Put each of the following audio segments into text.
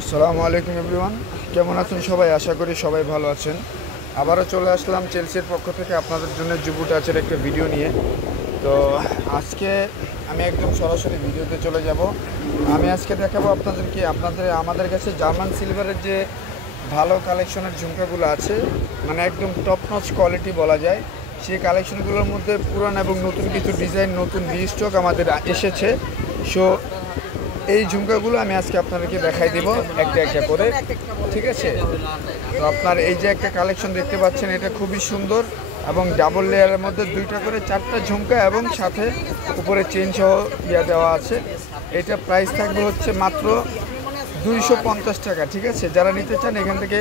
আসসালামু আলাইকুম এভরিওয়ান, কেমন আছেন সবাই? আশা করি সবাই ভালো আছেন। আবারও চলে আসলাম চেলসির পক্ষ থেকে আপনাদের জন্য যুবু টাচের একটা ভিডিও নিয়ে। তো আজকে আমি একদম সরাসরি ভিডিওতে চলে যাব। আমি আজকে দেখাবো আপনাদেরকে আমাদের কাছে জার্মান সিলভারের যে ভালো কালেকশনের ঝুমকাগুলো আছে, মানে একদম টপ নচ কোয়ালিটি বলা যায়, সেই কালেকশনগুলোর মধ্যে পুরান এবং নতুন কিছু ডিজাইন, নতুন রিস্টক আমাদের এসেছে। সো এই ঝুমকাগুলো আমি আজকে আপনাদেরকে দেখাই দিব একটা একটা করে, ঠিক আছে? তো আপনার এই যে একটা কালেকশন দেখতে পাচ্ছেন, এটা খুবই সুন্দর এবং ডাবল লেয়ারের মধ্যে দুইটা করে চারটা ঝুমকা এবং সাথে উপরে চেন সহ দেওয়া আছে। এটা প্রাইস থাকবে হচ্ছে মাত্র 250 টাকা, ঠিক আছে? যারা নিতে চান এখান থেকে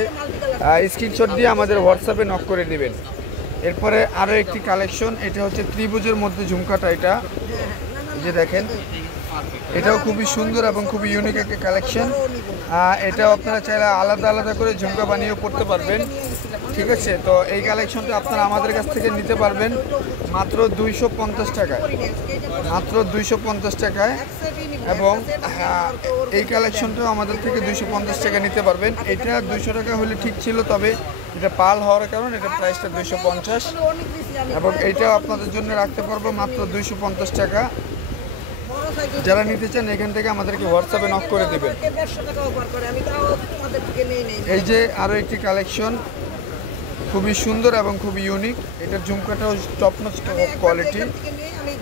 স্ক্রিনশট দিয়ে আমাদের হোয়াটসঅ্যাপে নক করে দেবেন। এরপরে আরও একটি কালেকশন, এটা হচ্ছে ত্রিভুজের মধ্যে ঝুমকাটা। এটা যে দেখেন, এটাও খুবই সুন্দর এবং খুবই ইউনিক একটা কালেকশন। এটাও আপনারা চাইলে আলাদা আলাদা করে ঝুমকা বানিয়েও পড়তে পারবেন, ঠিক আছে? তো এই কালেকশনটা আপনারা আমাদের কাছ থেকে নিতে পারবেন মাত্র 250 টাকায়, মাত্র 250 টাকায়। এবং এই কালেকশনটাও আমাদের থেকে 250 টাকা নিতে পারবেন। এটা 200 টাকা হলে ঠিক ছিল, তবে এটা পাল হওয়ার কারণে এটা প্রাইসটা 250। এবং এইটাও আপনাদের জন্য রাখতে পারবো মাত্র 250 টাকা। যারা নিতে চান এখান থেকে আমাদেরকে হোয়াটসঅ্যাপে নক করে দেবেন। এই যে আরও একটি কালেকশন, খুবই সুন্দর এবং খুবই ইউনিক। এটার ঝুমকাটাও টপ নচ কোয়ালিটি।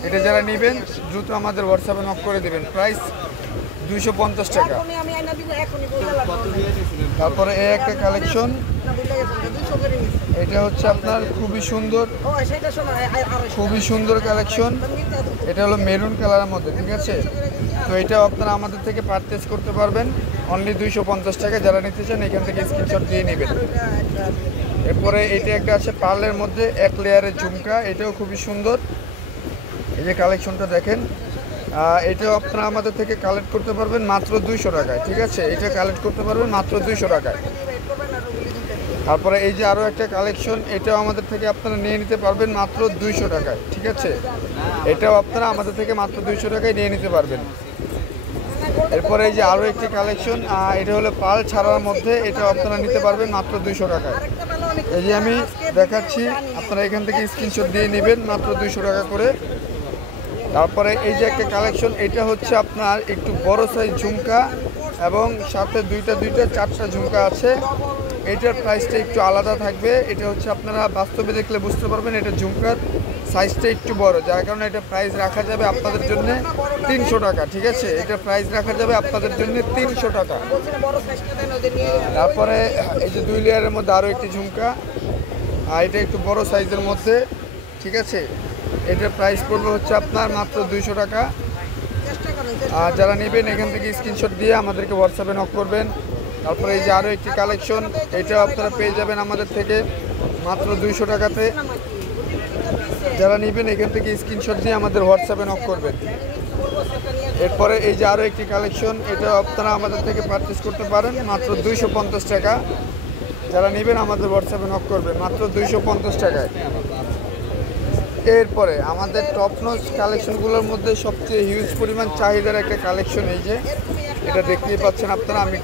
এটা যারা নেবেন দ্রুত আমাদের হোয়াটসঅ্যাপে নক করে দেবেন। প্রাইস 250 টাকা। তারপরে এই একটা কালেকশন, এটা হচ্ছে আপনার খুবই সুন্দর, খুবই সুন্দর কালেকশন। এটা হলো মেরুন কালারের মধ্যে, ঠিক আছে? তো এটাও আপনারা আমাদের থেকে পারচেস করতে পারবেন অনলি 250 টাকা। যারা নিতে চান এখান থেকে স্ক্রিনশট দিয়ে নেবেন। এরপরে এটা একটা আছে পার্লের মধ্যে এক লেয়ারের ঝুমকা, এটাও খুবই সুন্দর। এই যে কালেকশনটা দেখেন, এটাও আপনারা আমাদের থেকে কালেক্ট করতে পারবেন মাত্র 200 টাকায়, ঠিক আছে? এটা কালেক্ট করতে পারবেন মাত্র 200 টাকায়। তারপরে এই যে আরও একটা কালেকশন, এটাও আমাদের থেকে আপনারা নিয়ে নিতে পারবেন মাত্র 200 টাকায়, ঠিক আছে? এটাও আপনারা আমাদের থেকে মাত্র 200 টাকায় নিয়ে নিতে পারবেন। এরপরে এই যে আরও একটি কালেকশন, এটা হলো পাল ছাড়ার মধ্যে, এটাও আপনারা নিতে পারবেন মাত্র 200 টাকায়। এই যে আমি দেখাচ্ছি, আপনারা এখান থেকে স্ক্রিনশট দিয়ে নেবেন মাত্র 200 টাকা করে। তারপরে এই যে একটা কালেকশন, এটা হচ্ছে আপনার একটু বড় সাইজ ঝুমকা এবং সাথে দুইটা চারটা ঝুমকা আছে। এটার প্রাইসটা একটু আলাদা থাকবে। এটা হচ্ছে আপনারা বাস্তবে দেখলে বুঝতে পারবেন, এটা ঝুমকার সাইজটা একটু বড়, যার কারণে এটা প্রাইস রাখা যাবে আপনাদের জন্য 300 টাকা, ঠিক আছে? এটা প্রাইস রাখা যাবে আপনাদের জন্য 300 টাকা। তারপরে এই যে 2 লেয়ারের মধ্যে আরও একটি ঝুমকা, এটা একটু বড় সাইজের মধ্যে, ঠিক আছে? এটার প্রাইস পড়বে হচ্ছে আপনার মাত্র 200 টাকা। আর যারা নেবেন এখান থেকে স্ক্রিনশট দিয়ে আমাদেরকে হোয়াটসঅ্যাপে নক করবেন। তারপরে এই যে আরও একটি কালেকশন, এটাও আপনারা পেয়ে যাবেন আমাদের থেকে মাত্র 200 টাকাতে। যারা নেবেন এখান থেকে স্ক্রিনশট দিয়ে আমাদের হোয়াটসঅ্যাপে নক করবেন। এরপরে এই যে আরও একটি কালেকশন, এটাও আপনারা আমাদের থেকে পারচেস করতে পারেন মাত্র 250 টাকা। যারা নেবেন আমাদের হোয়াটসঅ্যাপে নক করবেন মাত্র 250 টাকায়। এরপরে আমাদের টপ নচ কালেকশনগুলোর মধ্যে সবচেয়ে হিউজ পরিমাণ চাহিদার একটা কালেকশন, এই যে এটা দেখতেই পাচ্ছেন আপনারা। আমি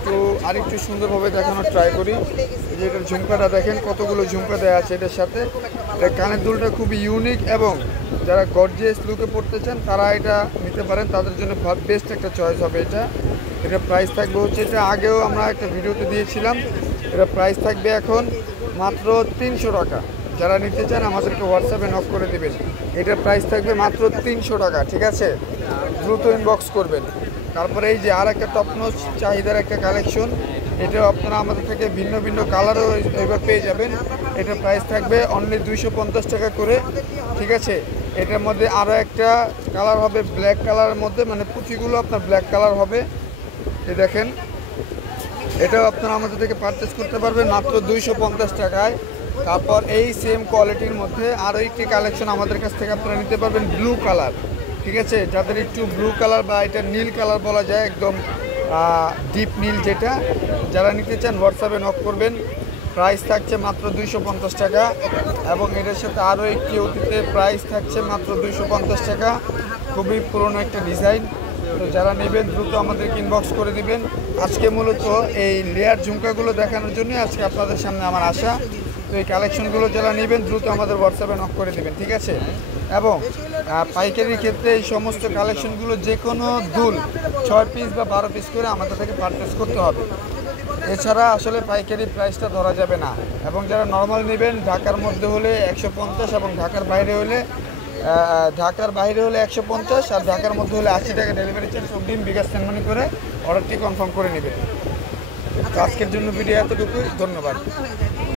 আরেকটু সুন্দরভাবে দেখানোর ট্রাই করি। যে এটার ঝুমকাটা দেখেন, কতগুলো ঝুমকা দেওয়া আছে এটার সাথে। এটা কানের দুলটা খুবই ইউনিক এবং যারা গর্জিয়াস লুকে পড়তে চান তারা এটা নিতে পারেন, তাদের জন্য বেস্ট একটা চয়েস হবে এটা। এটা প্রাইস থাকবে হচ্ছে, এটা আগেও আমরা একটা ভিডিওতে দিয়েছিলাম, এটা প্রাইস থাকবে এখন মাত্র 300 টাকা। যারা নিতে চান আমাদেরকে হোয়াটসঅ্যাপে নক করে দেবেন। এটার প্রাইস থাকবে মাত্র 300 টাকা, ঠিক আছে? দ্রুত ইনবক্স করবেন। তারপরে এই যে আর একটা টপ নচ চাহিদার একটা কালেকশন, এটাও আপনারা আমাদের থেকে ভিন্ন ভিন্ন কালারও এবার পেয়ে যাবেন। এটার প্রাইস থাকবে অনলি 250 টাকা করে, ঠিক আছে? এটার মধ্যে আরও একটা কালার হবে ব্ল্যাক কালারের মধ্যে, মানে পুঁথিগুলো আপনার ব্ল্যাক কালার হবে। এই দেখেন, এটাও আপনারা আমাদের থেকে পারচেস করতে পারবেন মাত্র 250 টাকায়। তারপর এই সেম কোয়ালিটির মধ্যে আরও একটি কালেকশন আমাদের কাছ থেকে আপনারা নিতে পারবেন ব্লু কালার, ঠিক আছে? যাদের একটু ব্লু কালার বা এটা নীল কালার বলা যায়, একদম ডিপ নীল যেটা, যারা নিতে চান হোয়াটসঅ্যাপে নক করবেন। প্রাইস থাকছে মাত্র 250 টাকা। এবং এটার সাথে আরও একটি অতীতে প্রাইস থাকছে মাত্র 250 টাকা। খুবই পুরনো একটা ডিজাইন, তো যারা নেবেন দ্রুত আমাদেরকে ইনবক্স করে দিবেন। আজকে মূলত এই লেয়ার ঝুমকাগুলো দেখানোর জন্য আজকে আপনাদের সামনে আমার আশা। তো এই কালেকশনগুলো যারা নেবেন দ্রুত আমাদের হোয়াটসঅ্যাপে নক করে দেবেন, ঠিক আছে? এবং পাইকারির ক্ষেত্রে এই সমস্ত কালেকশনগুলো যে কোনো দুল 6 পিস বা 12 পিস করে আমাদের থেকে পারচেস করতে হবে। এছাড়া আসলে পাইকারি প্রাইসটা ধরা যাবে না। এবং যারা নর্মাল নেবেন ঢাকার মধ্যে হলে 150 এবং ঢাকার বাইরে হলে 150 আর ঢাকার মধ্যে হলে 80 টাকা ডেলিভারি চার্জ অগ্রিম বিকাশ সেন্ড মানি করে অর্ডারটি কনফার্ম করে নেবেন। তো আজকের জন্য ভিডিও এতটুকুই, ধন্যবাদ।